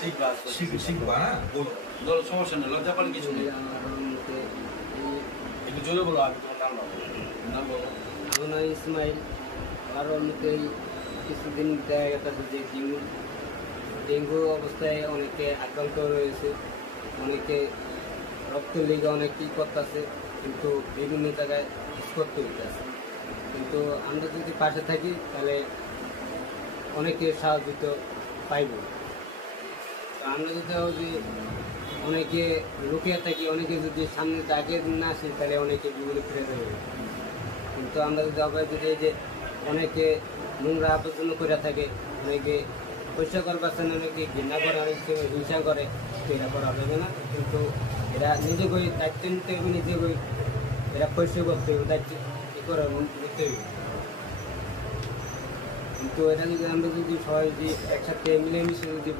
শিখবা না, বলো বলো, সমস্যা নেই, লজ্জা পাওয়ার কিছু নেই। একটু জোরে বলো, আমি তোমার নাম বলো। আমার নাম ইসমাইল। আর অনেকেই কিছুদিন দেখা গেছে যে ডেঙ্গু অবস্থায় অনেকে আক্রান্ত রয়েছে, অনেকে রক্ত লেগে অনেকেই করতেছে, কিন্তু বিভিন্ন জায়গায় করতে হইতেছে। কিন্তু আমরা যদি পাশে থাকি তাহলে অনেকে সাহায্য পাইব। আমরা যদি অনেকে লুকিয়ে থাকি, অনেকে যদি সামনে আগে না আসি তাহলে অনেকে বিপদে ফিরে যাবে। কিন্তু আমরা যদি আবার যদি এই যে অনেকে নোংরা আবর্জনা করে থাকে, অনেকে পরিষ্কার করবার জন্য অনেকে ঘৃণা করে, অনেকে হিংসা করে, এরা করা যাবে না। কিন্তু এরা নিজে করে দায়িত্ব নিতে হবে, নিজে করে এরা পরিষ্কার করতে হবে, দায়িত্ব কী করে নিতে হবে। কিন্তু এটা যদি আমরা যদি সবাই যদি একসাথে মিলেমিশে যদি